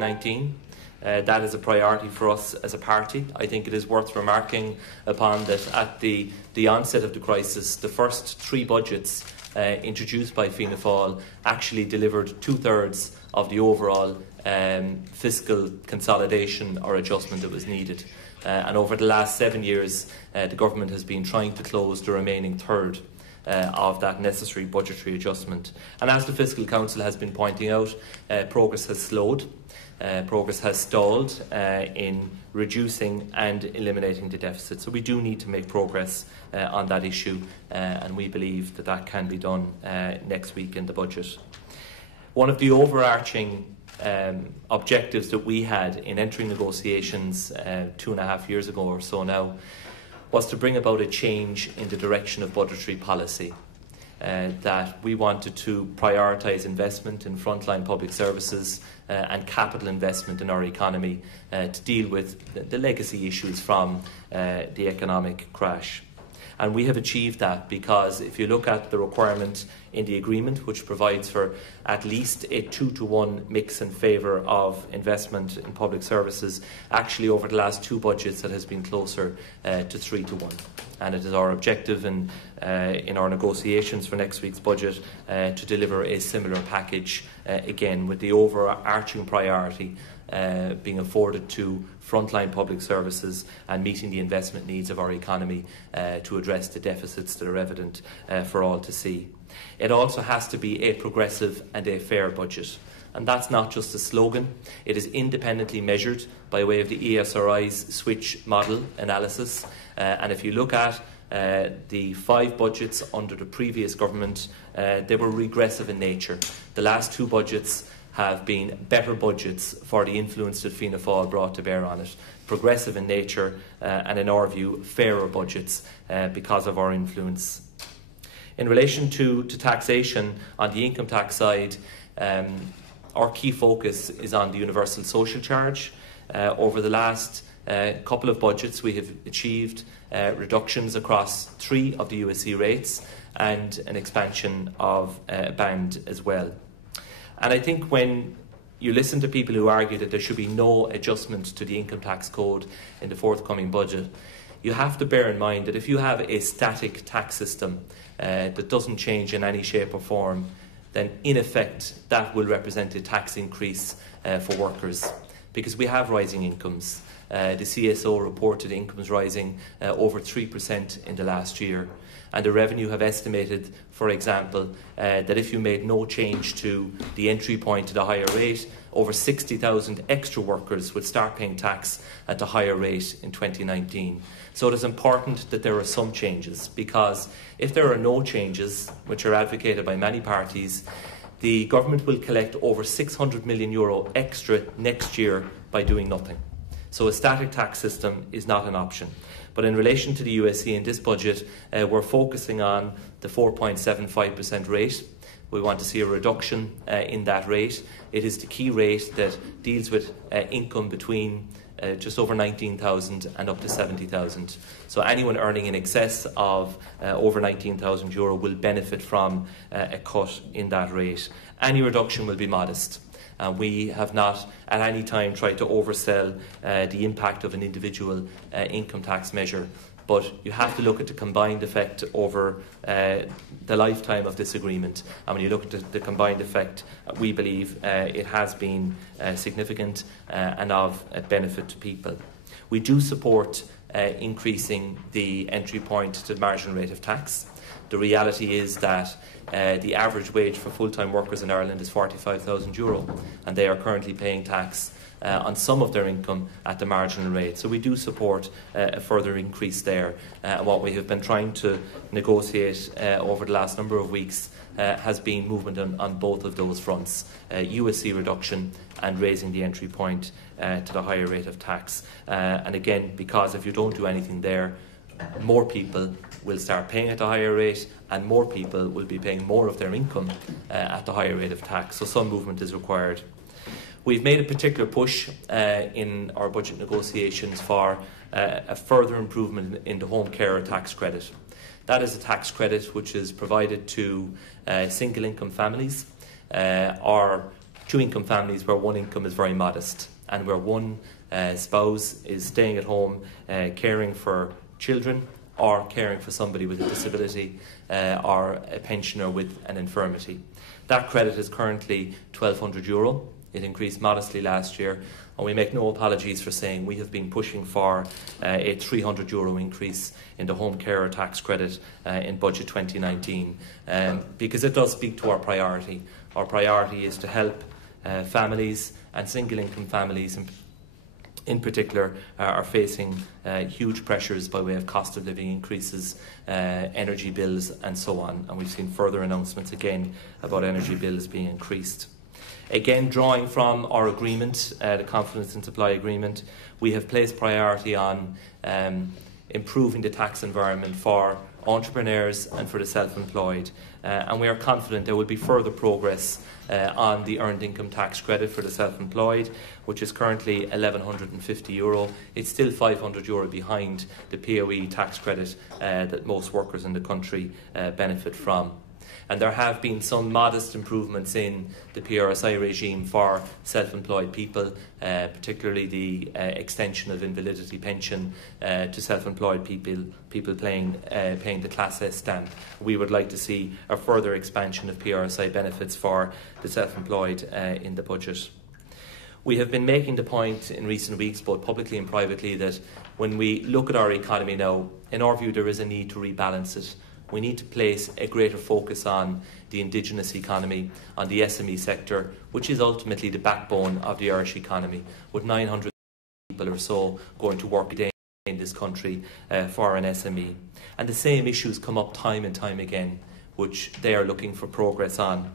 2019. That is a priority for us as a party. I think it is worth remarking upon that at the onset of the crisis, the first 3 budgets introduced by Fianna Fáil actually delivered 2/3 of the overall fiscal consolidation or adjustment that was needed. And over the last 7 years, the government has been trying to close the remaining third of that necessary budgetary adjustment. And as the Fiscal Council has been pointing out, progress has slowed. Progress has stalled in reducing and eliminating the deficit. So we do need to make progress on that issue, and we believe that that can be done next week in the budget. One of the overarching objectives that we had in entering negotiations 2.5 years ago or so now was to bring about a change in the direction of budgetary policy. That we wanted to prioritise investment in frontline public services and capital investment in our economy to deal with the legacy issues from the economic crash. And we have achieved that because if you look at the requirement in the agreement, which provides for at least a 2-to-1 mix in favour of investment in public services, actually over the last 2 budgets it has been closer to 3-to-1. And it is our objective in our negotiations for next week's budget to deliver a similar package, again with the overarching priority being afforded to frontline public services and meeting the investment needs of our economy to address the deficits that are evident for all to see. It also has to be a progressive and a fair budget. And that's not just a slogan. It is independently measured by way of the ESRI's switch model analysis. And if you look at the 5 budgets under the previous government, they were regressive in nature. The last 2 budgets have been better budgets for the influence that Fianna Fáil brought to bear on it. Progressive in nature and, in our view, fairer budgets because of our influence. In relation to taxation, on the income tax side, our key focus is on the universal social charge. Over the last couple of budgets, we have achieved reductions across 3 of the USC rates and an expansion of a band as well. And I think when you listen to people who argue that there should be no adjustment to the income tax code in the forthcoming budget, you have to bear in mind that if you have a static tax system that doesn't change in any shape or form, then in effect that will represent a tax increase for workers, because we have rising incomes. The CSO reported incomes rising over 3% in the last year. And the Revenue have estimated, for example, that if you made no change to the entry point to the higher rate, over 60,000 extra workers would start paying tax at the higher rate in 2019. So it is important that there are some changes, because if there are no changes, which are advocated by many parties, the government will collect over €600 million extra next year by doing nothing. So a static tax system is not an option. But in relation to the USC in this budget, we're focusing on the 4.75% rate. We want to see a reduction in that rate. It is the key rate that deals with income between just over 19,000 and up to 70,000. So anyone earning in excess of over €19,000 will benefit from a cut in that rate. Any reduction will be modest. We have not at any time tried to oversell the impact of an individual income tax measure, but you have to look at the combined effect over the lifetime of this agreement. And when you look at the combined effect, we believe it has been significant and of benefit to people. We do support increasing the entry point to the marginal rate of tax. The reality is that the average wage for full-time workers in Ireland is €45,000, and they are currently paying tax on some of their income at the marginal rate. So we do support a further increase there. What we have been trying to negotiate over the last number of weeks has been movement on both of those fronts, USC reduction and raising the entry point to the higher rate of tax. And again, because if you don't do anything there, more people will start paying at the higher rate, and more people will be paying more of their income at the higher rate of tax. So some movement is required. We've made a particular push in our budget negotiations for a further improvement in the home care tax credit. That is a tax credit which is provided to single income families or two-income families where one income is very modest and where one spouse is staying at home caring for children or caring for somebody with a disability or a pensioner with an infirmity. That credit is currently €1,200. It increased modestly last year, and we make no apologies for saying we have been pushing for a €300 increase in the home carer tax credit in Budget 2019 because it does speak to our priority. Our priority is to help families, and single income families in particular are facing huge pressures by way of cost of living increases, energy bills and so on, and we've seen further announcements again about energy bills being increased. Again, drawing from our agreement, the Confidence in Supply Agreement, we have placed priority on improving the tax environment for entrepreneurs and for the self-employed. And we are confident there will be further progress on the earned income tax credit for the self-employed, which is currently €1,150. It's still €500 behind the POE tax credit that most workers in the country benefit from. And there have been some modest improvements in the PRSI regime for self-employed people, particularly the extension of invalidity pension to self-employed people paying the Class S stamp. We would like to see a further expansion of PRSI benefits for the self-employed in the budget. We have been making the point in recent weeks, both publicly and privately, that when we look at our economy now, in our view there is a need to rebalance it. We need to place a greater focus on the indigenous economy, on the SME sector, which is ultimately the backbone of the Irish economy, with 900 people or so going to work a day in this country for an SME. And the same issues come up time and time again, which they are looking for progress on.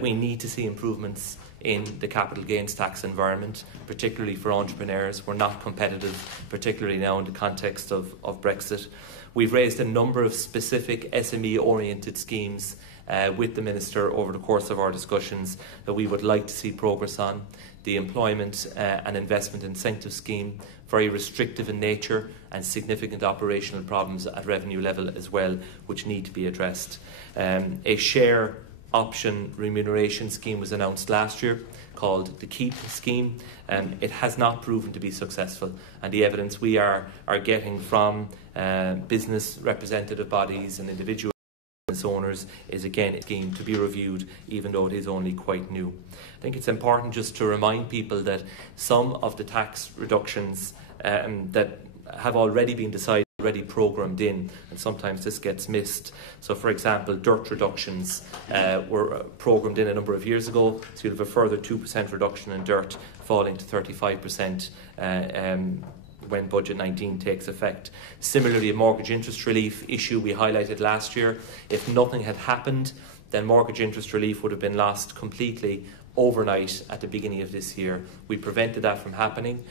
We need to see improvements in the capital gains tax environment, particularly for entrepreneurs. We're not competitive, particularly now in the context of Brexit. We've raised a number of specific SME-oriented schemes with the Minister over the course of our discussions that we would like to see progress on. The Employment and Investment Incentive Scheme, very restrictive in nature and significant operational problems at revenue level as well, which need to be addressed. A share option remuneration scheme was announced last year called the KEEP scheme. It has not proven to be successful, and the evidence we are getting from business representative bodies and individual business owners is again a scheme to be reviewed, even though it is only quite new. I think it's important just to remind people that some of the tax reductions that have already been decided, already programmed in, and sometimes this gets missed. So for example, dirt reductions were programmed in a number of years ago, so you'll have a further 2% reduction in dirt falling to 35% when Budget 19 takes effect. Similarly, a mortgage interest relief issue we highlighted last year. If nothing had happened, then mortgage interest relief would have been lost completely overnight at the beginning of this year. We prevented that from happening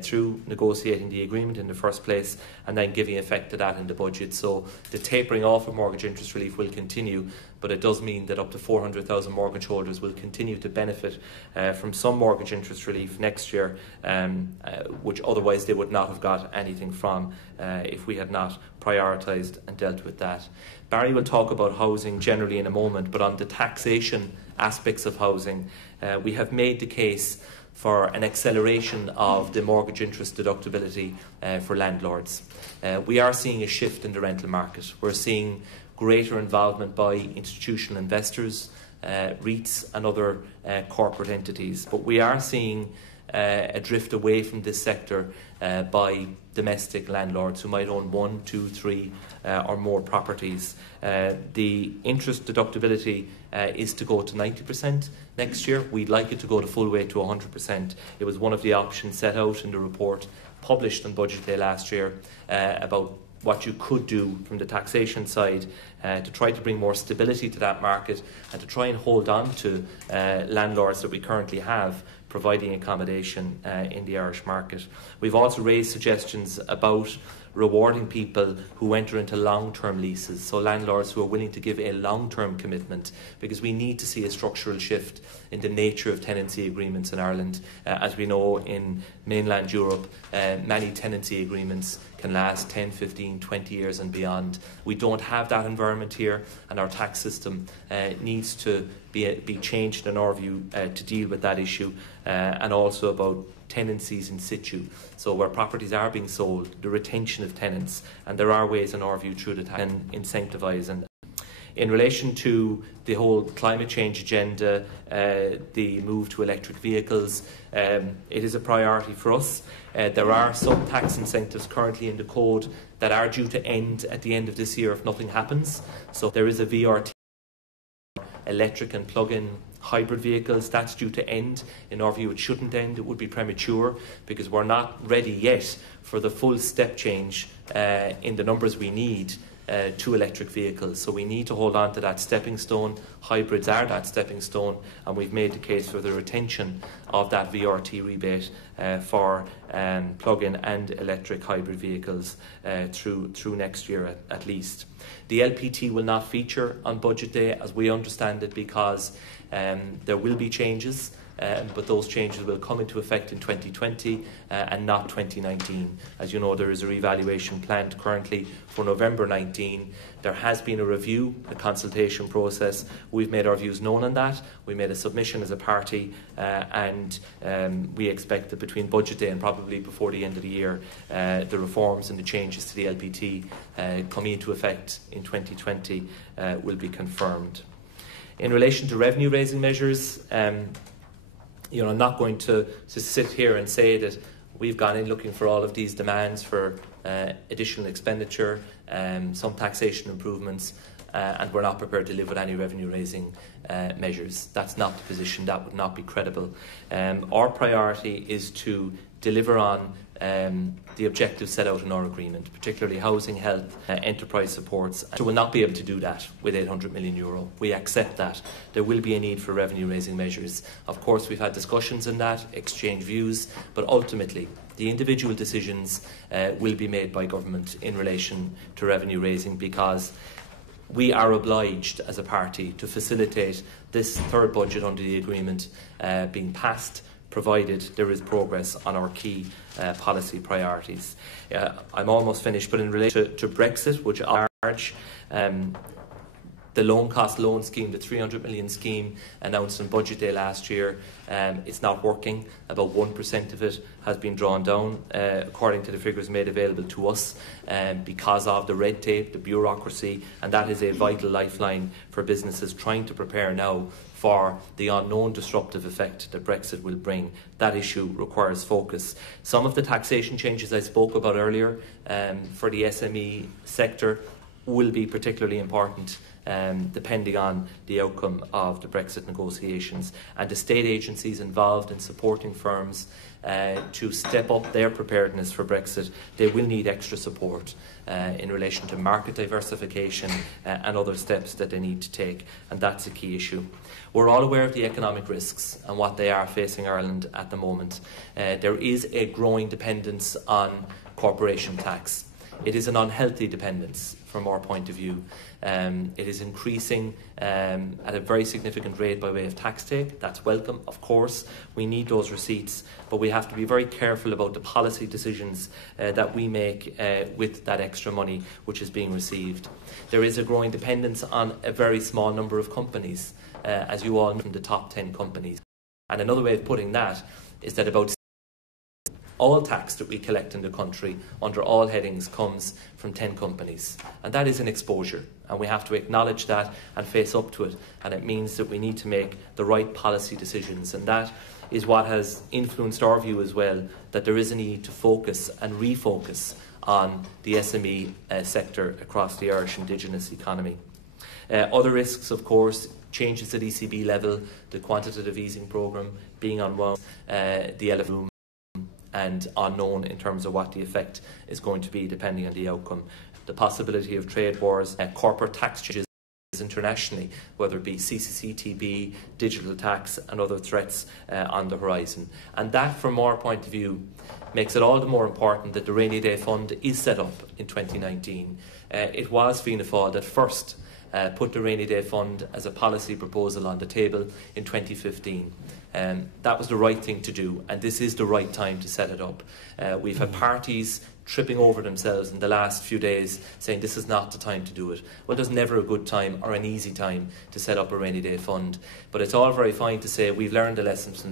through negotiating the agreement in the first place and then giving effect to that in the budget. So the tapering off of mortgage interest relief will continue, but it does mean that up to 400,000 mortgage holders will continue to benefit from some mortgage interest relief next year, which otherwise they would not have got anything from if we had not prioritised and dealt with that. Barry will talk about housing generally in a moment, but on the taxation aspects of housing, we have made the case for an acceleration of the mortgage interest deductibility for landlords. We are seeing a shift in the rental market. We're seeing greater involvement by institutional investors, REITs and other corporate entities, but we are seeing a drift away from this sector by domestic landlords who might own 1, 2, 3 or more properties. The interest deductibility is to go to 90% next year. We'd like it to go to full weight to 100%. It was one of the options set out in the report published on Budget Day last year about what you could do from the taxation side to try to bring more stability to that market and to try and hold on to landlords that we currently have providing accommodation in the Irish market. We've also raised suggestions about rewarding people who enter into long-term leases, so landlords who are willing to give a long-term commitment, because we need to see a structural shift in the nature of tenancy agreements in Ireland. As we know, in mainland Europe, many tenancy agreements can last 10, 15, 20 years and beyond. We don't have that environment here, and our tax system needs to be changed, in our view, to deal with that issue, and also about tenancies in situ. So where properties are being sold, the retention of tenants, and there are ways, in our view, through the tax can incentivise. And in relation to the whole climate change agenda, the move to electric vehicles, it is a priority for us. There are some tax incentives currently in the code that are due to end at the end of this year if nothing happens. So there is a VRT, electric and plug-in hybrid vehicles, that's due to end. In our view, it shouldn't end. It would be premature, because we're not ready yet for the full step change in the numbers we need to electric vehicles. So we need to hold on to that stepping stone. Hybrids are that stepping stone, and we've made the case for the retention of that VRT rebate for plug-in and electric hybrid vehicles through next year at least. The LPT will not feature on budget day, as we understand it, because there will be changes, but those changes will come into effect in 2020 and not 2019. As you know, there is a revaluation planned currently for November 19. There has been a review, a consultation process. We've made our views known on that. We made a submission as a party, and we expect that between budget day and probably before the end of the year, the reforms and the changes to the LPT coming into effect in 2020 will be confirmed. In relation to revenue raising measures, I'm not going to sit here and say that we've gone in looking for all of these demands for additional expenditure, some taxation improvements, and we're not prepared to live with any revenue raising measures. That's not the position. That would not be credible. Our priority is to deliver on the objectives set out in our agreement, particularly housing, health, enterprise supports. So we'll not be able to do that with €800 million. We accept that. There will be a need for revenue raising measures. Of course, we've had discussions on that, exchanged views, but ultimately the individual decisions will be made by government in relation to revenue raising, because we are obliged as a party to facilitate this third budget under the agreement being passed, provided there is progress on our key policy priorities. I'm almost finished, but in relation to Brexit, which are large, the loan cost loan scheme, the 300 million scheme announced on budget day last year, it's not working. About 1% of it has been drawn down, according to the figures made available to us, because of the red tape, the bureaucracy, and that is a vital lifeline for businesses trying to prepare now for the unknown disruptive effect that Brexit will bring. That issue requires focus. Some of the taxation changes I spoke about earlier for the SME sector will be particularly important, depending on the outcome of the Brexit negotiations, and the state agencies involved in supporting firms to step up their preparedness for Brexit. They will need extra support in relation to market diversification and other steps that they need to take, and that's a key issue. We're all aware of the economic risks and what they are facing Ireland at the moment. There is a growing dependence on corporation tax. It is an unhealthy dependence from our point of view. It is increasing at a very significant rate by way of tax take. That's welcome, of course. We need those receipts, but we have to be very careful about the policy decisions that we make with that extra money which is being received. There is a growing dependence on a very small number of companies, as you all know, from the top 10 companies. And another way of putting that is that about all tax that we collect in the country under all headings comes from 10 companies, and that is an exposure, and we have to acknowledge that and face up to it, and it means that we need to make the right policy decisions, and that is what has influenced our view as well, that there is a need to focus and refocus on the SME sector across the Irish Indigenous economy. Other risks, of course, changes at ECB level, the quantitative easing programme being unwound, the elephant and unknown in terms of what the effect is going to be depending on the outcome. The possibility of trade wars, corporate tax changes internationally, whether it be CCCTB, digital tax and other threats on the horizon. And that, from our point of view, makes it all the more important that the Rainy Day Fund is set up in 2019. It was Fianna Fáil that first put the Rainy Day Fund as a policy proposal on the table in 2015. That was the right thing to do, and this is the right time to set it up. We've had parties tripping over themselves in the last few days saying this is not the time to do it. Well, there's never a good time or an easy time to set up a rainy day fund, but it's all very fine to say we've learned the lessons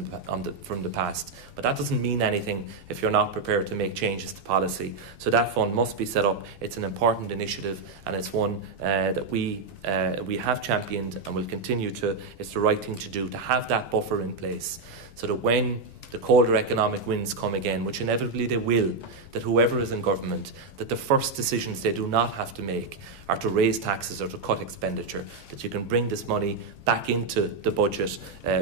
from the past, but that doesn't mean anything if you're not prepared to make changes to policy. So that fund must be set up. It's an important initiative, and it's one that we have championed and will continue to. It's the right thing to do, to have that buffer in place, so that when the colder economic winds come again, which inevitably they will, that whoever is in government, that the first decisions they do not have to make are to raise taxes or to cut expenditure, that you can bring this money back into the budget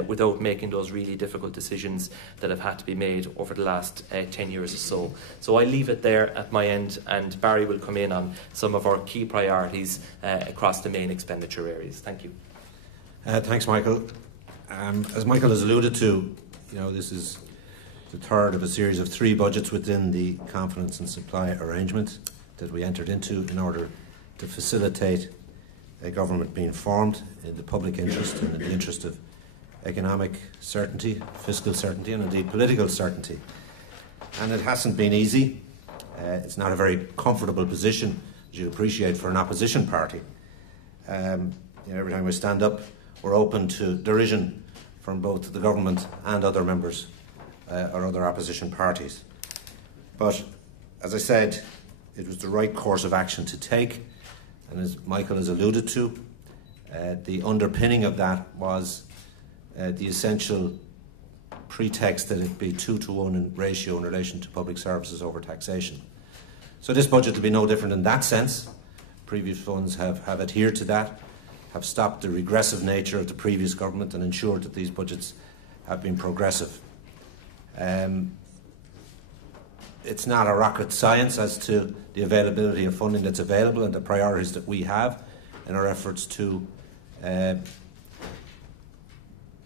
without making those really difficult decisions that have had to be made over the last 10 years or so. So I leave it there at my end, and Barry will come in on some of our key priorities across the main expenditure areas. Thank you. Thanks, Michael. As Michael has alluded to, this is the third of a series of 3 budgets within the confidence and supply arrangement that we entered into in order to facilitate a government being formed in the public interest and in the interest of economic certainty, fiscal certainty and indeed political certainty. And it hasn't been easy. It's not a very comfortable position, as you'd appreciate, for an opposition party. Every time we stand up, we're open to derision from both the government and other members or other opposition parties. But, as I said, it was the right course of action to take, and as Michael has alluded to, the underpinning of that was the essential pretext that it be 2-to-1 in ratio in relation to public services over taxation. So this budget will be no different in that sense. Previous funds have adhered to that, have stopped the regressive nature of the previous government and ensured that these budgets have been progressive. It's not a rocket science as to the availability of funding that's available and the priorities that we have in our efforts to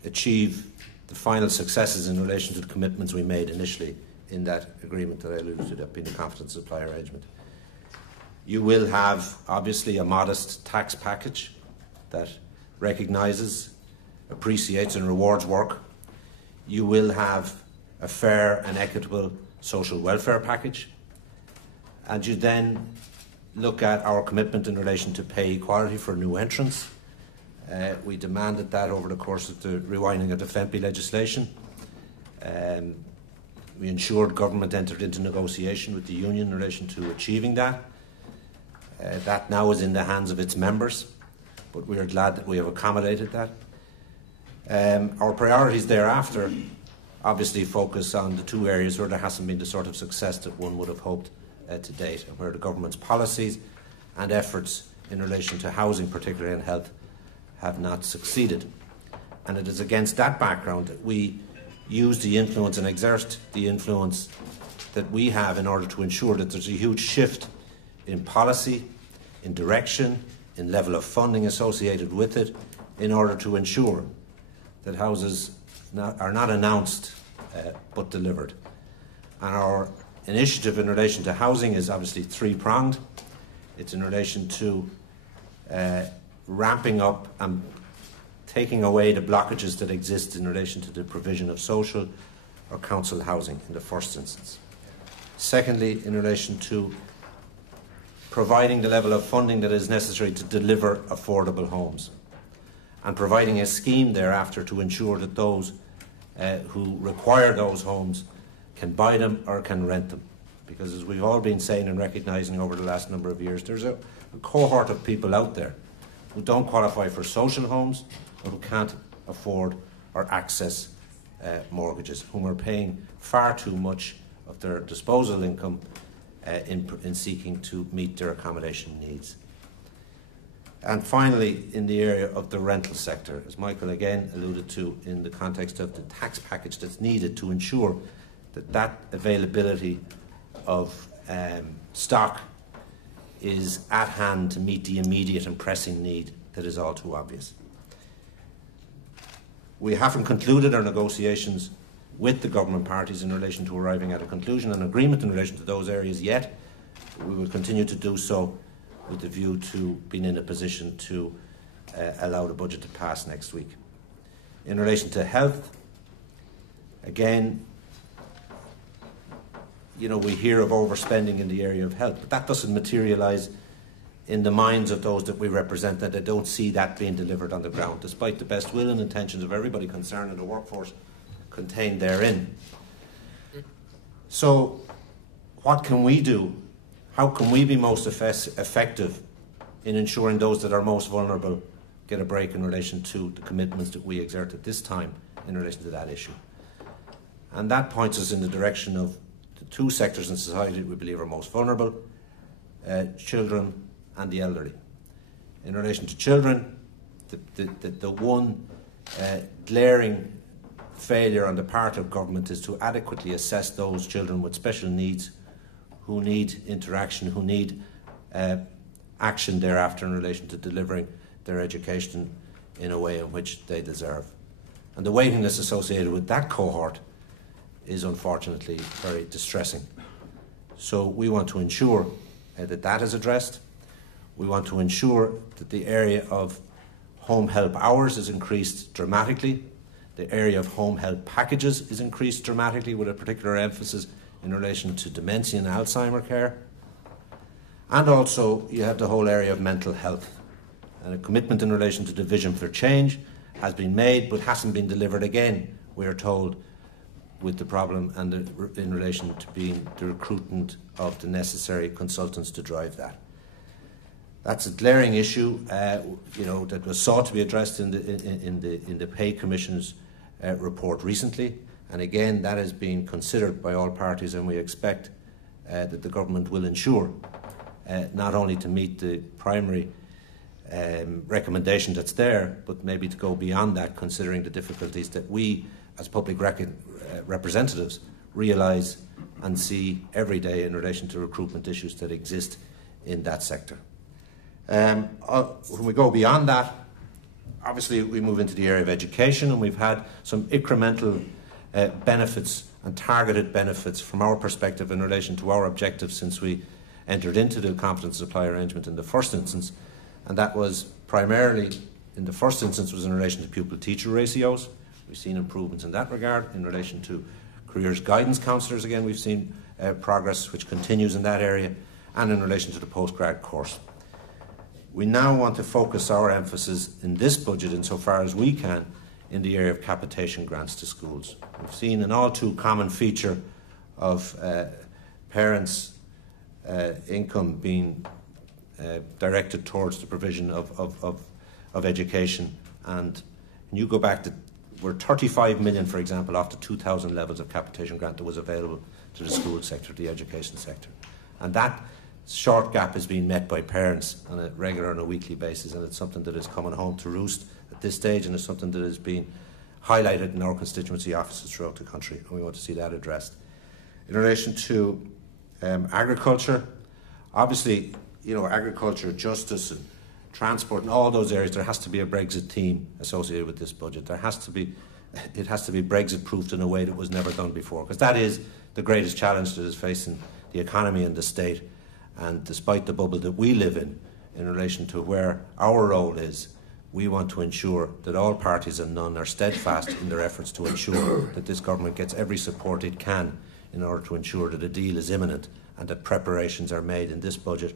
achieve the final successes in relation to the commitments we made initially in that agreement that I alluded to, that being the confidence supply arrangement. You will have, obviously, a modest tax package that recognises, appreciates and rewards work. You will have a fair and equitable social welfare package. And you then look at our commitment in relation to pay equality for new entrants. We demanded that over the course of the rewinding of the FEMPI legislation. We ensured government entered into negotiation with the union in relation to achieving that. That now is in the hands of its members, but we are glad that we have accommodated that. Our priorities thereafter obviously focus on the 2 areas where there hasn't been the sort of success that one would have hoped to date, and where the government's policies and efforts in relation to housing, particularly in health, have not succeeded. And it is against that background that we use the influence and exert the influence that we have in order to ensure that there's a huge shift in policy, in direction, in level of funding associated with it, in order to ensure that houses are not announced but delivered. And our initiative in relation to housing is obviously 3-pronged. It's in relation to ramping up and taking away the blockages that exist in relation to the provision of social or council housing in the first instance. Secondly, in relation to providing the level of funding that is necessary to deliver affordable homes, and providing a scheme thereafter to ensure that those who require those homes can buy them or can rent them. Because, as we've all been saying and recognising over the last number of years, there's a cohort of people out there who don't qualify for social homes or who can't afford or access mortgages, whom are paying far too much of their disposable income in seeking to meet their accommodation needs. And finally, in the area of the rental sector, as Michael again alluded to, in the context of the tax package that's needed to ensure that that availability of stock is at hand to meet the immediate and pressing need that is all too obvious. We haven't concluded our negotiations with the government parties in relation to arriving at a conclusion and agreement in relation to those areas yet. We will continue to do so with the view to being in a position to allow the budget to pass next week. In relation to health, again, we hear of overspending in the area of health, but that doesn't materialise in the minds of those that we represent, that they don't see that being delivered on the ground, despite the best will and intentions of everybody concerned in the workforce contained therein. So, what can we do? How can we be most effective in ensuring those that are most vulnerable get a break in relation to the commitments that we exert at this time in relation to that issue? And that points us in the direction of the two sectors in society that we believe are most vulnerable, children and the elderly. In relation to children, the one glaring failure on the part of government is to adequately assess those children with special needs who need interaction, who need action thereafter in relation to delivering their education in a way in which they deserve. And the waiting list associated with that cohort is unfortunately very distressing. So we want to ensure that is addressed. We want to ensure that the area of home help hours is increased dramatically. The area of home help packages is increased dramatically, with a particular emphasis in relation to dementia and Alzheimer care. And also you have the whole area of mental health. And a commitment in relation to the Vision for Change has been made but hasn't been delivered again, we are told, with the problem and in relation to being the recruitment of the necessary consultants to drive that. That's a glaring issue, that was sought to be addressed in the Pay Commission's report recently, and again that is being considered by all parties, and we expect that the government will ensure not only to meet the primary recommendation that's there, but maybe to go beyond that, considering the difficulties that we as public representatives realise and see every day in relation to recruitment issues that exist in that sector. When we go beyond that, obviously we move into the area of education, and we've had some incremental benefits and targeted benefits from our perspective in relation to our objectives since we entered into the confidence supply arrangement in the first instance, and that was primarily in the first instance was in relation to pupil-teacher ratios. We've seen improvements in that regard. In relation to careers guidance counsellors, again we've seen progress which continues in that area, and in relation to the postgrad course. We now want to focus our emphasis in this budget, insofar as we can, in the area of capitation grants to schools. We've seen an all too common feature of parents' income being directed towards the provision of education, and you go back to, we're 35 million, for example, off the 2000 levels of capitation grant that was available to the school sector, the education sector, and that short gap is being met by parents on a regular and a weekly basis, and it's something that is coming home to roost at this stage, and it's something that is being highlighted in our constituency offices throughout the country, and we want to see that addressed. In relation to agriculture, obviously, agriculture, justice and transport and all those areas, there has to be a Brexit team associated with this budget. It has to be Brexit proofed in a way that was never done before, because that is the greatest challenge that is facing the economy and the state. And despite the bubble that we live in relation to where our role is, we want to ensure that all parties and none are steadfast in their efforts to ensure that this government gets every support it can in order to ensure that a deal is imminent and that preparations are made in this budget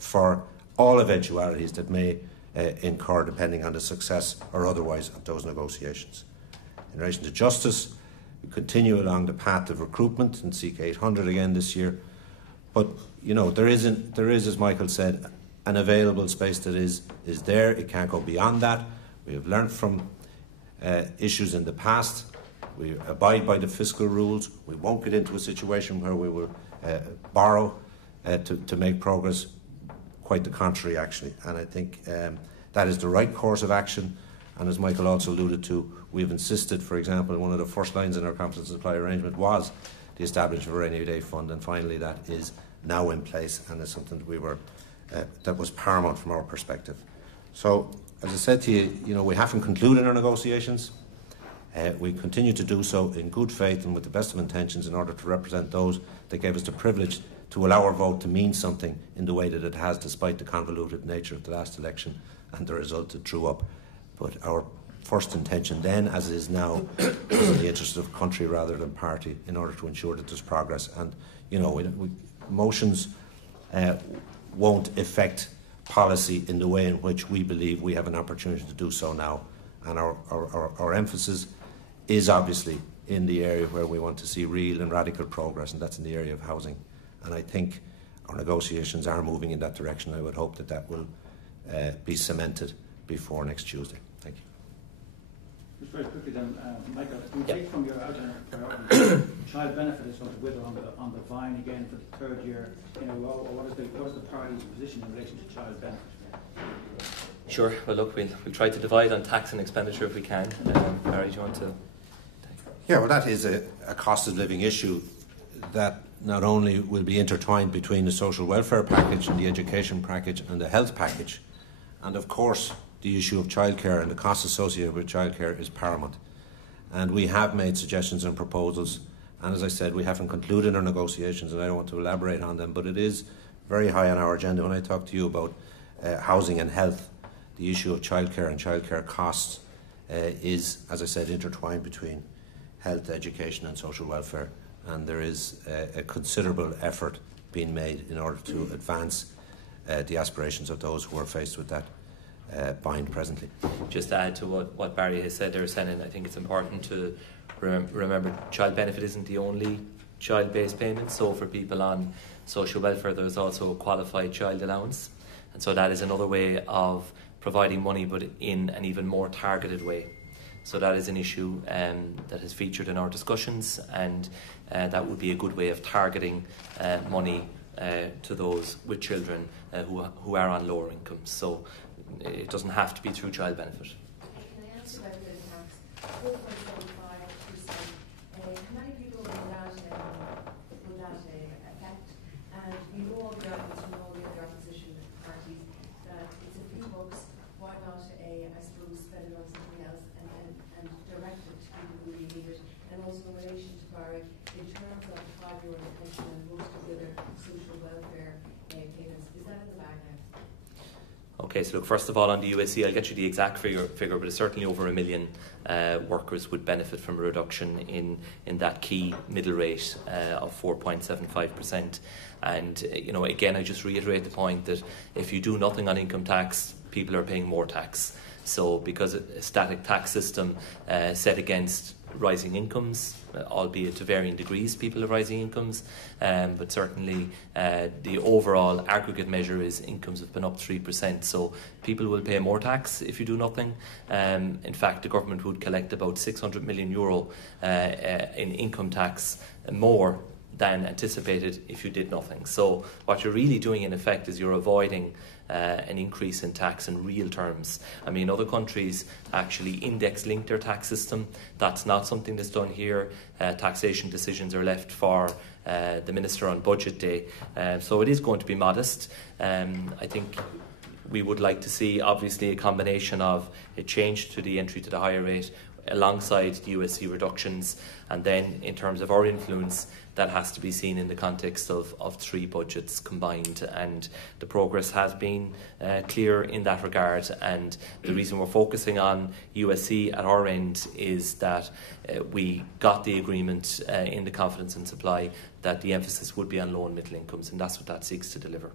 for all eventualities that may incur depending on the success or otherwise of those negotiations. In relation to justice, we continue along the path of recruitment and seek 800 again this year. But there is, as Michael said, an available space that is there. It can't go beyond that. We have learnt from issues in the past. We abide by the fiscal rules. We won't get into a situation where we will borrow to make progress. Quite the contrary, actually. And I think that is the right course of action. And as Michael also alluded to, we've insisted, for example, one of the first lines in our confidence supply arrangement was the establishment of a rainy day fund, and finally that is now in place, and is something that that was paramount from our perspective. So, as I said to you, we haven't concluded our negotiations. We continue to do so in good faith and with the best of intentions in order to represent those that gave us the privilege to allow our vote to mean something in the way that it has, despite the convoluted nature of the last election and the result it threw up. But our first intention then, as it is now, is in the interest of country rather than party, in order to ensure that there's progress. And, motions won't affect policy in the way in which we believe we have an opportunity to do so now. And our emphasis is obviously in the area where we want to see real and radical progress, and that's in the area of housing. And I think our negotiations are moving in that direction. I would hope that that will be cemented before next Tuesday. Thank you. Just very quickly then, Michael, we take from your outline priority, child benefit is going to wither on the vine again for the third year in a row. Or what is the party's position in relation to child benefit? Sure. Well, look, we'll try to divide on tax and expenditure if we can. Barry, do you want to? Yeah, well, that is a cost of living issue that not only will be intertwined between the social welfare package and the education package and the health package, and of course the issue of childcare and the costs associated with childcare is paramount. And we have made suggestions and proposals, and as I said, we haven't concluded our negotiations, and I don't want to elaborate on them, but it is very high on our agenda. When I talk to you about housing and health, the issue of childcare and childcare costs is, as I said, intertwined between health, education and social welfare, and there is a considerable effort being made in order to advance the aspirations of those who are faced with that bind presently. Just to add to what Barry has said there, Senan, I think it's important to remember child benefit isn't the only child-based payment. So for people on social welfare, there's also a qualified child allowance, and so that is another way of providing money, but in an even more targeted way. So that is an issue that has featured in our discussions, and that would be a good way of targeting money to those with children who are on lower incomes. So it doesn't have to be through child benefit. Can I ask about the tax? 4.75%. How many people will that affect? And we know all the arguments from all the other opposition parties that it's a few bucks. Why not, I suppose, spend it on something else and direct it to people who really need it? And also in relation to Barry, in terms of the 5-year pension and most of the other social welfare payments, is that in the bag now? Okay, so look, first of all, on the USC, I'll get you the exact figure, but it's certainly over 1 million workers would benefit from a reduction in that key middle rate of 4.75%. And, again, I just reiterate the point that if you do nothing on income tax, people are paying more tax. So because a static tax system set against rising incomes, albeit to varying degrees, people have rising incomes, but certainly the overall aggregate measure is incomes have been up 3%, so people will pay more tax if you do nothing. In fact, the government would collect about €600 million in income tax more than anticipated if you did nothing. So what you're really doing in effect is you're avoiding an increase in tax in real terms. I mean, other countries actually index-link their tax system. That's not something that's done here. Taxation decisions are left for the Minister on Budget Day. So it is going to be modest. I think we would like to see, obviously, a combination of a change to the entry to the higher rate alongside the USC reductions, and then in terms of our influence, that has to be seen in the context of 3 budgets combined, and the progress has been clear in that regard. And the reason we're focusing on USC at our end is that we got the agreement in the confidence and supply that the emphasis would be on low and middle incomes, and that's what that seeks to deliver.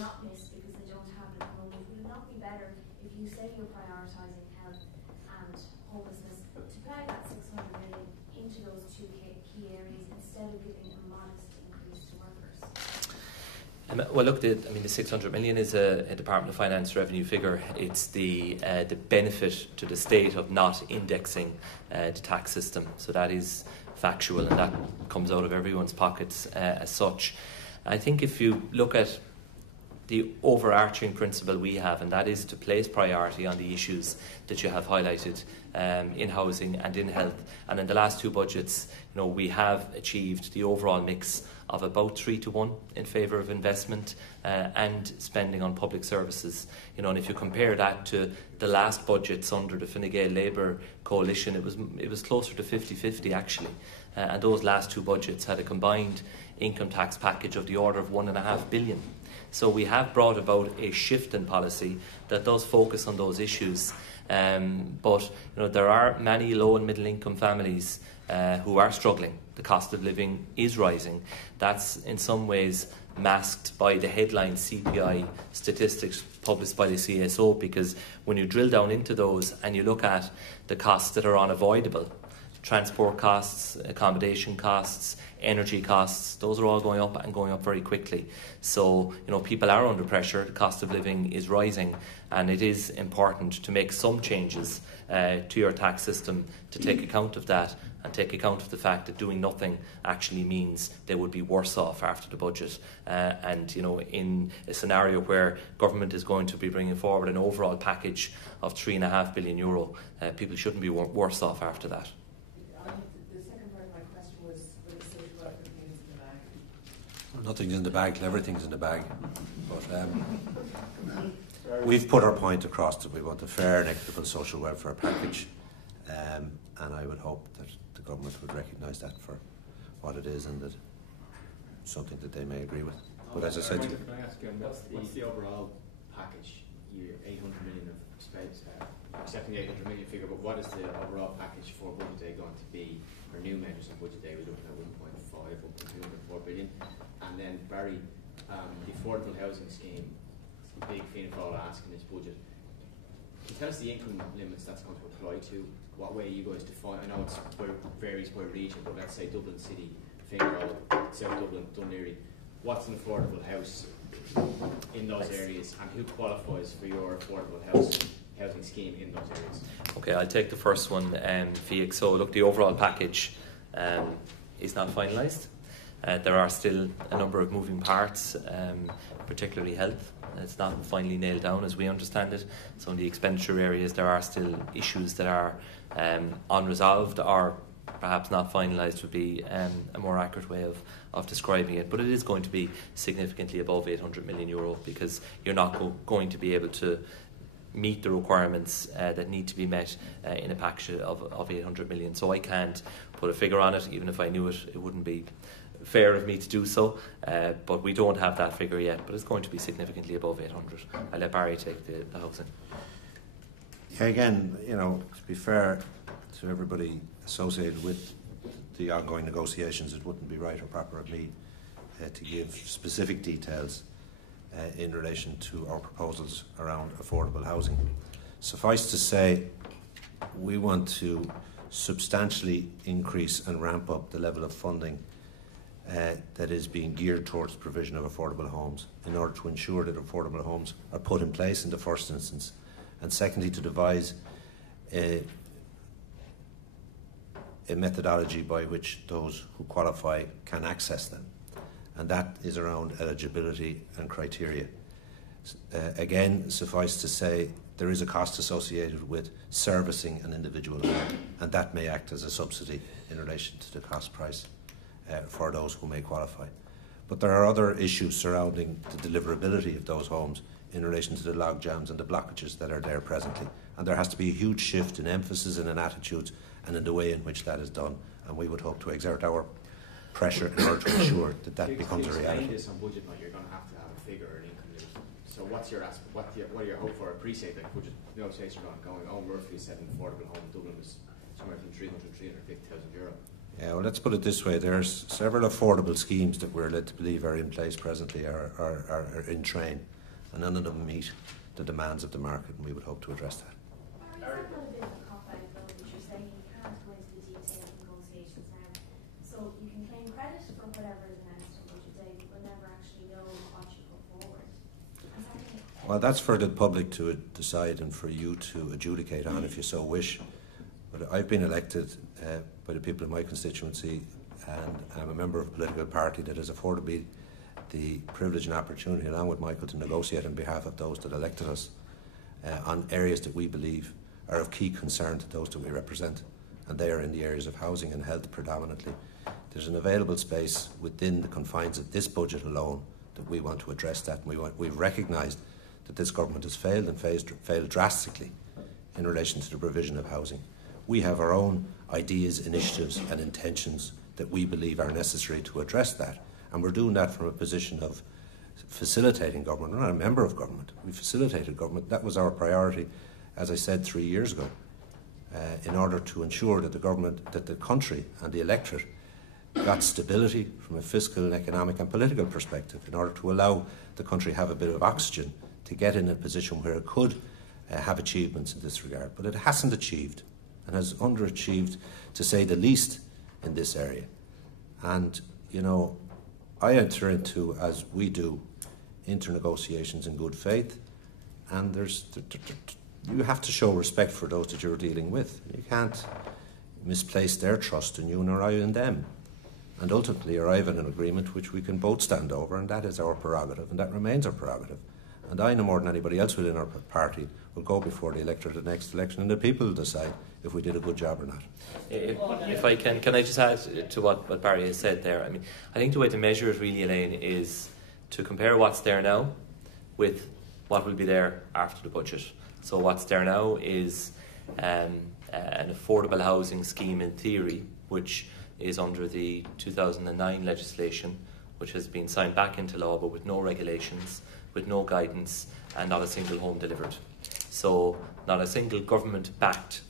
Not miss because they don't have it at the moment. Would it not be better if you say you're prioritising health and homelessness to play that 600 million into those 2 key areas instead of giving a modest increase to workers? Well, look, the 600 million is a Department of Finance revenue figure. It's the benefit to the state of not indexing the tax system. So that is factual, and that comes out of everyone's pockets as such. I think if you look at the overarching principle we have, and that is to place priority on the issues that you have highlighted in housing and in health. And in the last two budgets, we have achieved the overall mix of about 3-1 in favour of investment and spending on public services. And if you compare that to the last budgets under the Fine Gael Labour coalition, it was closer to 50-50 actually. And those last two budgets had a combined income tax package of the order of $1.5 billion. So we have brought about a shift in policy that does focus on those issues. But there are many low and middle income families who are struggling. The cost of living is rising. That's in some ways masked by the headline CPI statistics published by the CSO, because when you drill down into those and you look at the costs that are unavoidable, transport costs, accommodation costs, energy costs, those are all going up and going up very quickly. So, people are under pressure, the cost of living is rising, and it is important to make some changes to your tax system to take account of that and take account of the fact that doing nothing actually means they would be worse off after the budget. And in a scenario where government is going to be bringing forward an overall package of €3.5 billion, people shouldn't be worse off after that. The second part of my question was whether the social welfare things in the bag. Well, nothing's in the bag till everything's in the bag. But we've put our point across that we want a fair and equitable social welfare package, and I would hope that the government would recognise that for what it is and that something that they may agree with. But as I said, can I ask what's the overall package? You're 800 million of space, accepting the 800 million figure, but what is the overall package for budget day going to be for new measures on budget day? We're looking at 1.5 up to 204 billion. And then Barry, the affordable housing scheme, it's the big Fianna Fáil ask in this budget. Can you tell us the income limits that's going to apply to? What way you guys define? I know it varies by region, but let's say Dublin City, Fianna Fáil, South Dublin, Dunleary. What's an affordable house in those areas, and who qualifies for your affordable housing scheme in those areas? Okay, I'll take the first one, Fiach. So look, the overall package is not finalised. There are still a number of moving parts, particularly health. It's not finally nailed down as we understand it. So in the expenditure areas there are still issues that are unresolved, or perhaps not finalised would be a more accurate way of describing it. But it is going to be significantly above €800 million, because you're not going to be able to meet the requirements that need to be met in a package of 800 million. So I can't put a figure on it. Even if I knew it, it wouldn't be fair of me to do so. But we don't have that figure yet, but it's going to be significantly above 800. I'll let Barry take the housing. Yeah, again, to be fair to everybody associated with the ongoing negotiations, it wouldn't be right or proper of me to give specific details in relation to our proposals around affordable housing. Suffice to say, we want to substantially increase and ramp up the level of funding that is being geared towards the provision of affordable homes, in order to ensure that affordable homes are put in place in the first instance, and secondly to devise a methodology by which those who qualify can access them, and that is around eligibility and criteria. Again, suffice to say, there is a cost associated with servicing an individual home, and that may act as a subsidy in relation to the cost price for those who may qualify. But there are other issues surrounding the deliverability of those homes in relation to the log jams and the blockages that are there presently, and there has to be a huge shift in emphasis and in attitudes and in the way in which that is done, and we would hope to exert our pressure in order to ensure that that becomes a reality. This on budget night, you're going to have a figure or an income limit. So what's your what do you hope for? I appreciate that budget negotiations are ongoing. Owen Murphy said an affordable home in Dublin was somewhere between 300 and 350,000 euro. Yeah, well, let's put it this way. There's several affordable schemes that we're led to believe are in place presently, are in train, and none of them meet the demands of the market, and we would hope to address that. Barry, is that not a bit of a cop-out though, that you're saying you can't go into the detail of negotiations now? So you can claim credit for whatever is announced on budget day, but we'll never actually know what you put forward. Well, that's for the public to decide and for you to adjudicate on if you so wish. But I've been elected by the people in my constituency, and I'm a member of a political party that has afforded me the privilege and opportunity, along with Michael, to negotiate on behalf of those that elected us on areas that we believe are of key concern to those that we represent, and they are in the areas of housing and health predominantly. There's an available space within the confines of this budget alone that we want to address that, and we've recognised that this government has failed and failed drastically in relation to the provision of housing. We have our own ideas, initiatives and intentions that we believe are necessary to address that, and we're doing that from a position of facilitating government. We're not a member of government, we facilitated government. That was our priority, as I said 3 years ago, in order to ensure that the government, that the country and the electorate got stability from a fiscal and economic and political perspective, in order to allow the country have a bit of oxygen to get in a position where it could have achievements in this regard. But it hasn't achieved, and has underachieved, to say the least, in this area. And, you know, I enter into, as we do, internegotiations in good faith, and you have to show respect for those that you're dealing with. You can't misplace their trust in you, nor I in them, and ultimately arrive at an agreement which we can both stand over, and that is our prerogative, and that remains our prerogative. And I, no more than anybody else within our party, will go before the electorate at the next election, and the people will decide if we did a good job or not. If I can I just add to what Barry has said there? I mean, I think the way to measure it really, Elaine, is to compare what's there now with what will be there after the budget. So what's there now is an affordable housing scheme in theory, which is under the 2009 legislation, which has been signed back into law, but with no regulations, with no guidance, and not a single home delivered. So not a single government-backed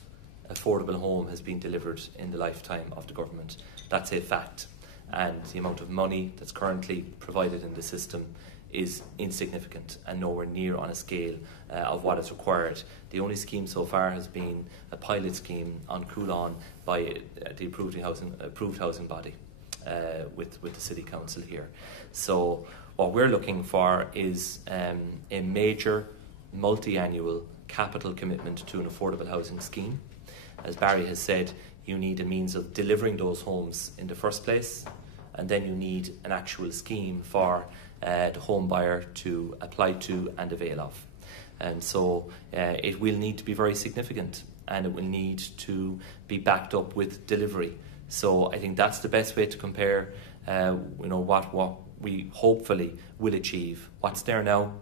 affordable home has been delivered in the lifetime of the government. That's a fact. And the amount of money that's currently provided in the system is insignificant and nowhere near on a scale of what is required. The only scheme so far has been a pilot scheme on Cowen by the approved housing body with the City Council here. So what we're looking for is a major multi-annual capital commitment to an affordable housing scheme. As Barry has said, you need a means of delivering those homes in the first place, and then you need an actual scheme for the home buyer to apply to and avail of. And so it will need to be very significant, and it will need to be backed up with delivery. So I think that's the best way to compare what we hopefully will achieve. What's there now,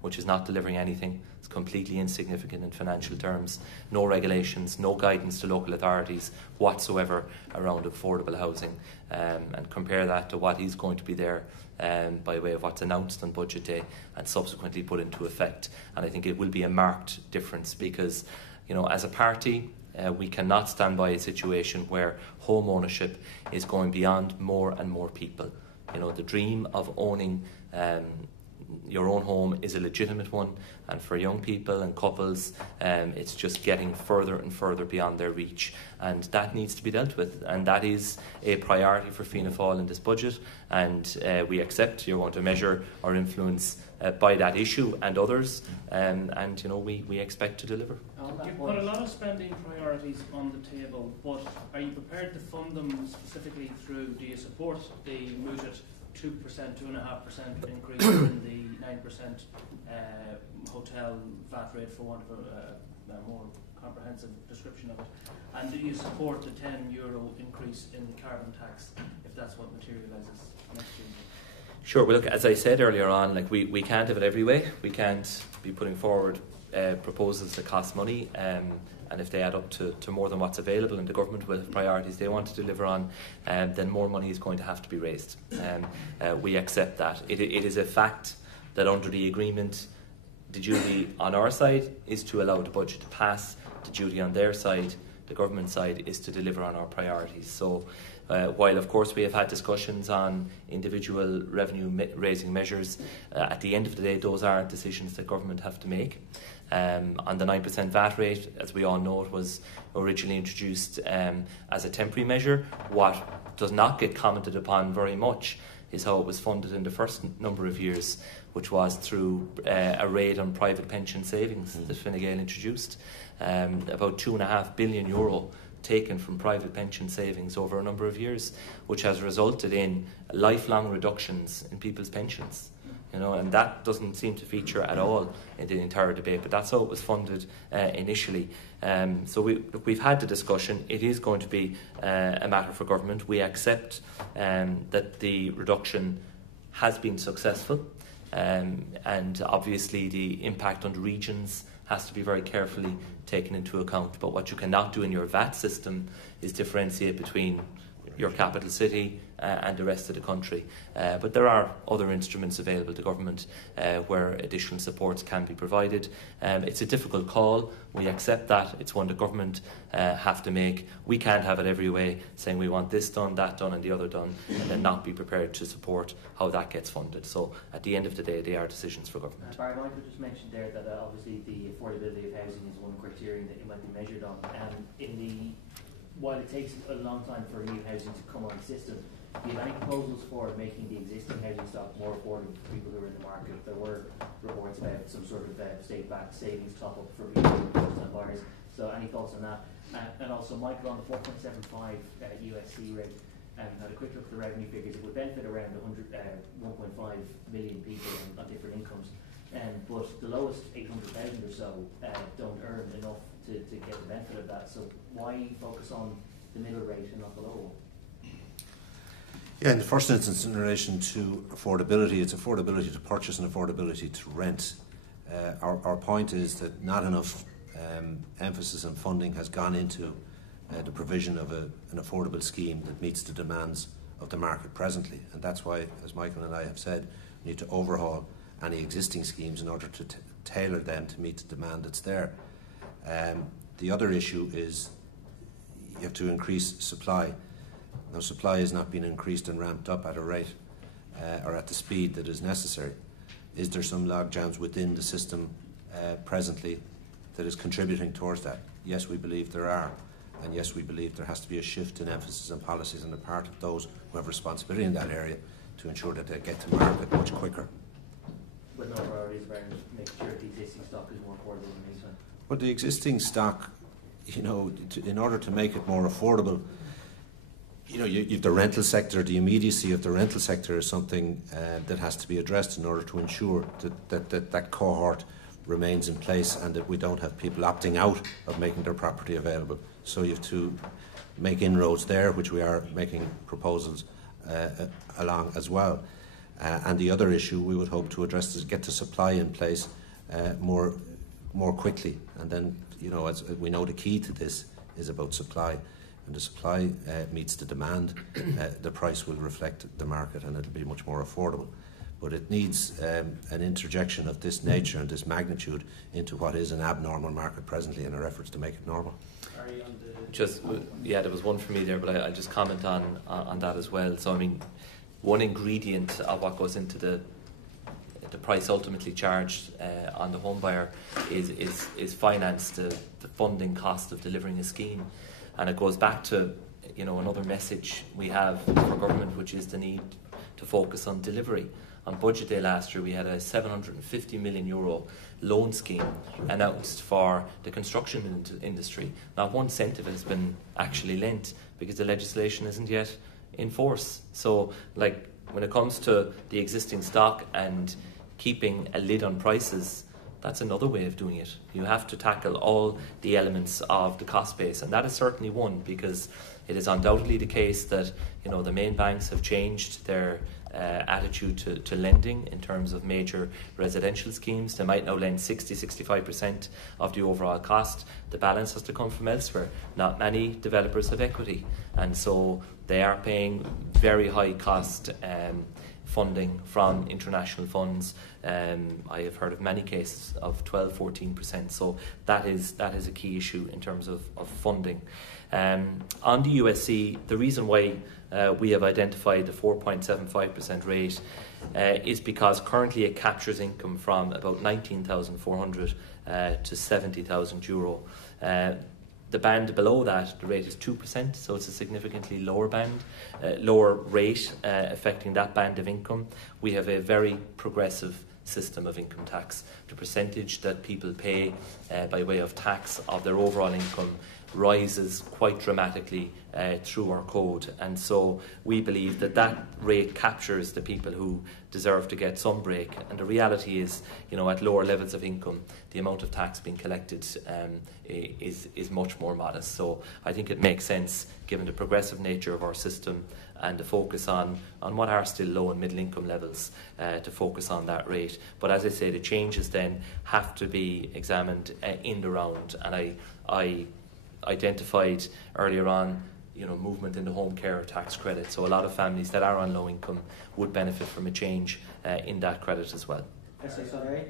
which is not delivering anything. It's completely insignificant in financial terms. No regulations, no guidance to local authorities whatsoever around affordable housing. And compare that to what is going to be there by way of what's announced on budget day and subsequently put into effect. And I think it will be a marked difference because, you know, as a party, we cannot stand by a situation where home ownership is going beyond more and more people. You know, the dream of owning your own home is a legitimate one, and for young people and couples it's just getting further and further beyond their reach, and that needs to be dealt with, and that is a priority for Fianna Fáil in this budget, and we accept you're going to measure our influence by that issue and others, and you know, we expect to deliver. You've put a lot of spending priorities on the table, but are you prepared to fund them specifically through, do you support the mooted 2%, 2.5% increase in the 9% hotel VAT rate, for want of a more comprehensive description of it? And do you support the €10 increase in the carbon tax if that's what materialises next year? Sure. Well, look, as I said earlier on, like we can't have it every way. We can't be putting forward proposals that cost money, and if they add up to more than what's available, and the government will have priorities they want to deliver on, then more money is going to have to be raised. We accept that. It is a fact that under the agreement, the duty on our side is to allow the budget to pass. The duty on their side, the government side, is to deliver on our priorities. So while of course we have had discussions on individual revenue raising measures, at the end of the day those are decisions that government have to make. On the 9% VAT rate, as we all know, it was originally introduced as a temporary measure. What does not get commented upon very much is how it was funded in the first number of years, which was through a raid on private pension savings that Fine Gael introduced. About €2.5 billion taken from private pension savings over a number of years, which has resulted in lifelong reductions in people's pensions. And that doesn't seem to feature at all in the entire debate, but that's how it was funded initially. So we've had the discussion. It is going to be a matter for government. We accept that the reduction has been successful, and obviously the impact on the regions has to be very carefully taken into account. But what you cannot do in your VAT system is differentiate between your capital city and the rest of the country. But there are other instruments available to government where additional supports can be provided. It's a difficult call. We accept that. It's one the government have to make. We can't have it every way, saying we want this done, that done and the other done, and then not be prepared to support how that gets funded. So at the end of the day, they are decisions for government. Barry, Michael just mentioned there that obviously the affordability of housing is one criterion that you might be measured on. While it takes a long time for new housing to come on the system, do you have any proposals for making the existing housing stock more affordable for people who are in the market? There were reports about some sort of state-backed savings top-up for people who are first-time buyers. So any thoughts on that? And also, Michael, on the 4.75 USC rate, had a quick look at the revenue figures. It would benefit around 1.5 million people on different incomes. But the lowest 800,000 or so don't earn enough to get the benefit of that. So why focus on the middle rate and not the lower one? Yeah, in the first instance, in relation to affordability, it's affordability to purchase and affordability to rent. Our point is that not enough emphasis and funding has gone into the provision of an affordable scheme that meets the demands of the market presently. And that's why, as Michael and I have said, we need to overhaul any existing schemes in order to tailor them to meet the demand that's there. The other issue is you have to increase supply. Now, supply has not been increased and ramped up at a rate or at the speed that is necessary. Is there some log jams within the system presently that is contributing towards that? Yes, we believe there are. And yes, we believe there has to be a shift in emphasis and policies on the part of those who have responsibility in that area to ensure that they get to market much quicker. With no priorities around making sure the existing stock is more affordable in the meantime? Well, the existing stock, in order to make it more affordable, you've the rental sector. The immediacy of the rental sector is something that has to be addressed in order to ensure that cohort remains in place and that we don't have people opting out of making their property available. So you have to make inroads there, which we are making proposals along as well. And the other issue we would hope to address is get the supply in place more quickly. And then, as we know, the key to this is about supply. And the supply meets the demand, the price will reflect the market and it'll be much more affordable. But it needs an interjection of this nature and this magnitude into what is an abnormal market presently in our efforts to make it normal. There was one for me there, but I'll just comment on that as well. So, one ingredient of what goes into the price ultimately charged on the home buyer is finance, the funding cost of delivering a scheme. And it goes back to another message we have for government, which is the need to focus on delivery. On Budget Day last year, we had a €750 million loan scheme announced for the construction industry. Not 1 cent of it has been actually lent because the legislation isn't yet in force. So, when it comes to the existing stock and keeping a lid on prices, that's another way of doing it. You have to tackle all the elements of the cost base, and that is certainly one, because it is undoubtedly the case that the main banks have changed their attitude to lending in terms of major residential schemes. They might now lend 60-65% of the overall cost. The balance has to come from elsewhere. Not many developers have equity, and so they are paying very high cost funding from international funds. I have heard of many cases of 12-14%. So that is a key issue in terms of funding. On the USC, the reason why we have identified the 4.75% rate is because currently it captures income from about 19,400 to 70,000 euro. The band below that, the rate is 2%, so it's a significantly lower rate affecting that band of income. We have a very progressive system of income tax. The percentage that people pay by way of tax of their overall income rises quite dramatically through our code, and so we believe that that rate captures the people who deserve to get some break. And the reality is, at lower levels of income, the amount of tax being collected is much more modest. So I think it makes sense, given the progressive nature of our system and the focus on what are still low and middle income levels, to focus on that rate. But as I say, the changes then have to be examined in the round, and I identified earlier on movement in the home care tax credit, so a lot of families that are on low income would benefit from a change in that credit as well. SSIA,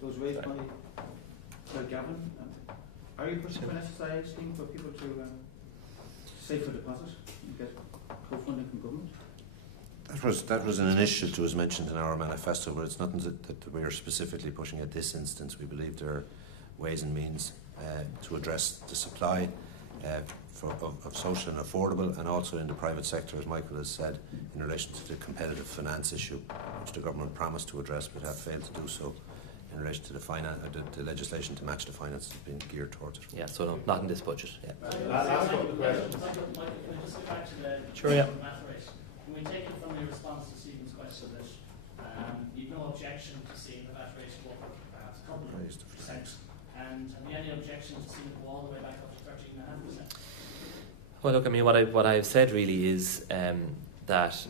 those raised by Gavin, are you pushing for an SSIA scheme for people to save for deposit and get co-funding from government? That was an initiative that was mentioned in our manifesto, but it's nothing that we are specifically pushing at this instance. We believe there are ways and means to address the supply of social and affordable, and also in the private sector, as Michael has said, in relation to the competitive finance issue, which the government promised to address but have failed to do so in relation to the legislation to match the finances being geared towards it. Yeah, so no, not in this budget. Yeah. Last couple of questions. Michael, can I just go back to the sure, yeah. math rate? Can we take it from your response to Stephen's question that you've no objection to seeing the VAT rate go up perhaps a couple of percent, and have you any objection to seeing it go all the way back up to 13.5%? Well, look, I mean, what I've said really is that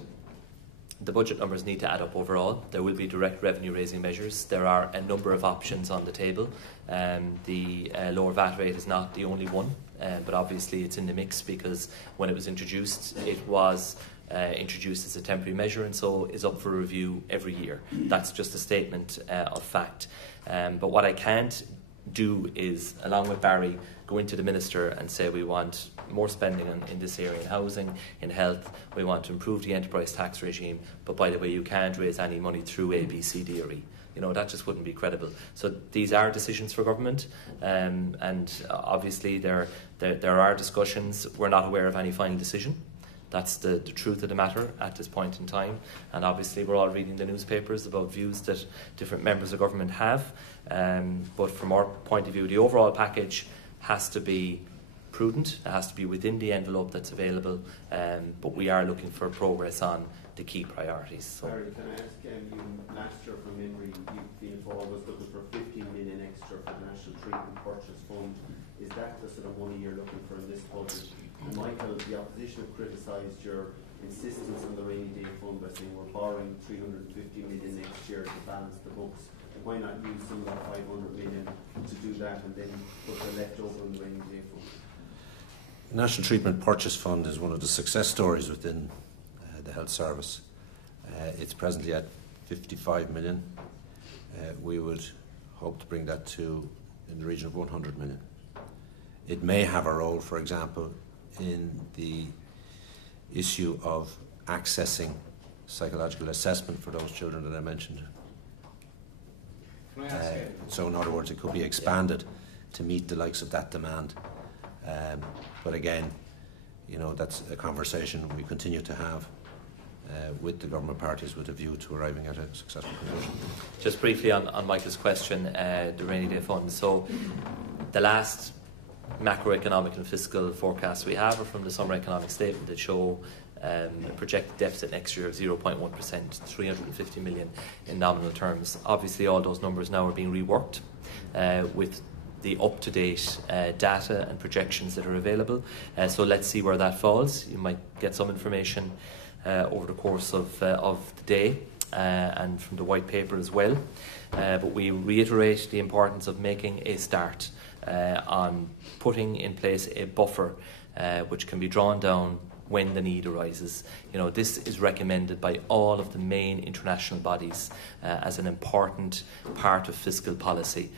the budget numbers need to add up overall. There will be direct revenue raising measures. There are a number of options on the table. The lower VAT rate is not the only one, but obviously it's in the mix because when it was introduced, it was introduced as a temporary measure, and so is up for review every year. That's just a statement of fact. But what I can't do is, along with Barry, go into the Minister and say we want more spending in this area, in housing, in health, we want to improve the enterprise tax regime, but by the way, you can't raise any money through A, B, C, D or E. That just wouldn't be credible. So these are decisions for government, and obviously there are discussions. We're not aware of any final decision. That's the truth of the matter at this point in time, and obviously we're all reading the newspapers about views that different members of government have, but from our point of view, the overall package has to be prudent, it has to be within the envelope that's available, but we are looking for progress on the key priorities. So. Barry, can I ask you, last year from memory, Fianna Fáil was looking for 15 million extra for the National Treatment Purchase Fund. Is that the sort of money you're looking for in this budget? And Michael, the opposition have criticised your insistence on the rainy day fund by saying we're borrowing 350 million next year to balance the books. And why not use some of that 500 million to do that and then put the leftover in the rainy day fund? The National Treatment Purchase Fund is one of the success stories within the health service. It's presently at 55 million. We would hope to bring that to in the region of 100 million. It may have a role, for example, in the issue of accessing psychological assessment for those children that I mentioned. Can I ask so in other words, it could be expanded to meet the likes of that demand. But again, that's a conversation we continue to have with the government parties with a view to arriving at a successful conclusion. Just briefly on Michael's question, the rainy day fund. So the last macroeconomic and fiscal forecasts we have are from the summer economic statement that show a projected deficit next year of 0.1%, 350 million in nominal terms. Obviously all those numbers now are being reworked with the up-to-date data and projections that are available. So let's see where that falls. You might get some information over the course of the day and from the white paper as well. But we reiterate the importance of making a start on putting in place a buffer which can be drawn down when the need arises. This is recommended by all of the main international bodies as an important part of fiscal policy.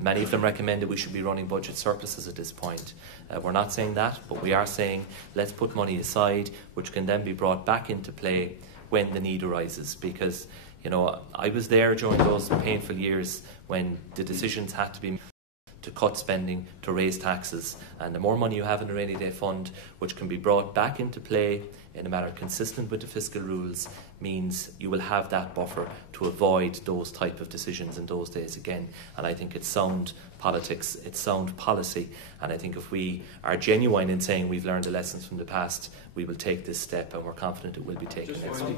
Many of them recommend that we should be running budget surpluses at this point. We're not saying that, but we are saying let's put money aside, which can then be brought back into play when the need arises. Because, I was there during those painful years when the decisions had to be to cut spending, to raise taxes. And the more money you have in the rainy day fund, which can be brought back into play in a manner consistent with the fiscal rules, means you will have that buffer to avoid those type of decisions in those days again. And I think it's sound politics, it's sound policy, and I think if we are genuine in saying we've learned the lessons from the past, we will take this step, and we're confident it will be taken. Just finally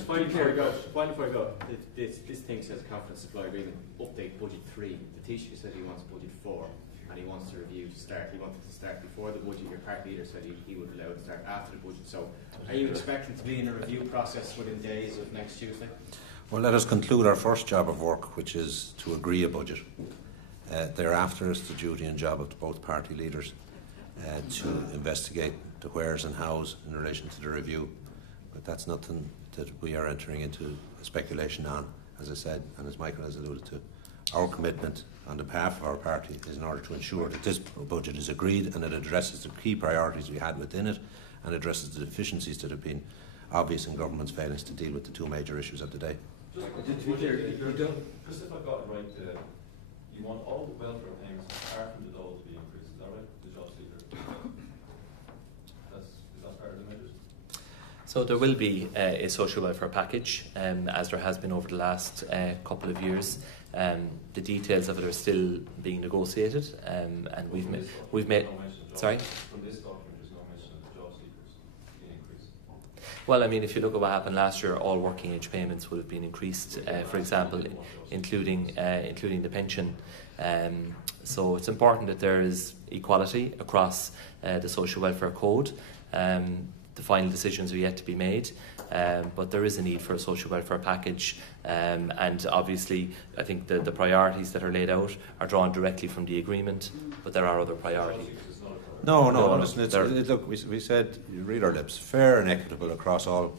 before we go, this thing says confidence supply agreement, update budget 3. The Taoiseach said he wants budget 4, and he wants the review to start. He wanted to start before the budget. Your party leader said he would allow it to start after the budget. So are you expecting to be in a review process within days of next Tuesday? Well, let us conclude our first job of work, which is to agree a budget. Thereafter, it's the duty and job of both party leaders to investigate the wheres and hows in relation to the review. But that's nothing that we are entering into speculation on, as I said, and as Michael has alluded to. Our commitment on the behalf of our party is in order to ensure that this budget is agreed and it addresses the key priorities we had within it and addresses the deficiencies that have been obvious in government's failings to deal with the two major issues of the day. Just to be clear, just if I got it right, you want all the welfare payments apart from the dole to be increased, is that right? The job seeker. Is that part of the measures? So there will be a social welfare package, as there has been over the last couple of years. The details of it are still being negotiated, and we've made. Sorry. From this document, there's no mention of the job seekers being increased. Well, I mean, if you look at what happened last year, all working age payments would have been increased, for example, including the pension. So it's important that there is equality across the social welfare code. The final decisions are yet to be made, but there is a need for a social welfare package, and obviously I think the priorities that are laid out are drawn directly from the agreement, but there are other priorities. No. Listen, look, we said, you read our lips, fair and equitable across all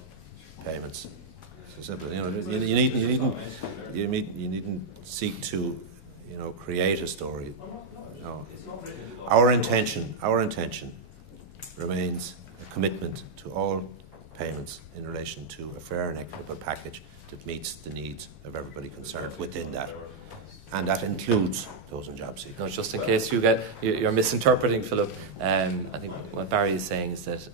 payments. So simple. You needn't seek to, create a story. No. Our intention remains a commitment to all payments in relation to a fair and equitable package that meets the needs of everybody concerned within that. And that includes those in job seekers. No, just in case you're misinterpreting, Philip, I think what Barry is saying is that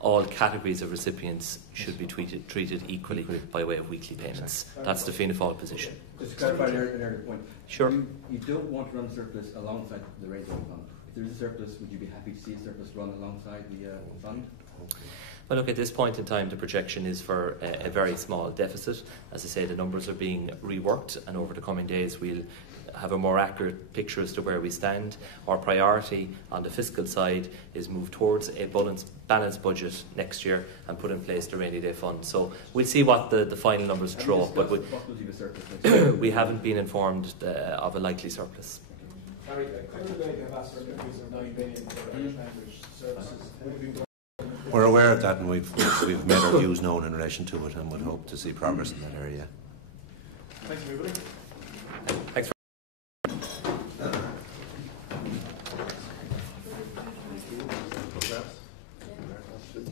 all categories of recipients should be treated equally by way of weekly payments. That's the Fianna Fáil position. Just to clarify an earlier point. Sure. You don't want to run a surplus alongside the raising fund. If there is a surplus, would you be happy to see a surplus run alongside the fund? Well, look, at this point in time, the projection is for a very small deficit. As I say, the numbers are being reworked, and over the coming days we'll have a more accurate picture as to where we stand. Our priority on the fiscal side is move towards a balanced budget next year and put in place the rainy day fund. So we'll see what the final numbers throw up, but we haven't been informed of a likely surplus. We're aware of that, and we've made our views known in relation to it, and would hope to see progress in that area. Thanks, everybody. Thanks.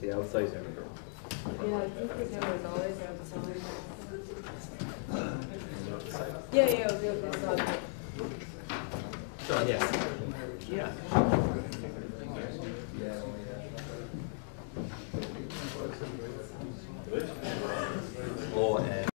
The outside. Yeah, I think there was always outside. Yeah, okay, sorry. John, yes.